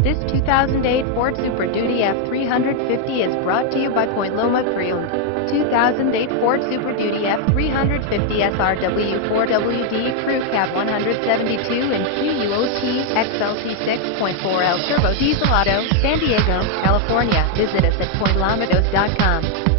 This 2008 Ford Super Duty F-350 is brought to you by Point Loma Pre-Owned. 2008 Ford Super Duty F-350 SRW 4WD Crew Cab 172 and QUOT XLT 6.4L Turbo Diesel Auto, San Diego, California. Visit us at pointlamados.com.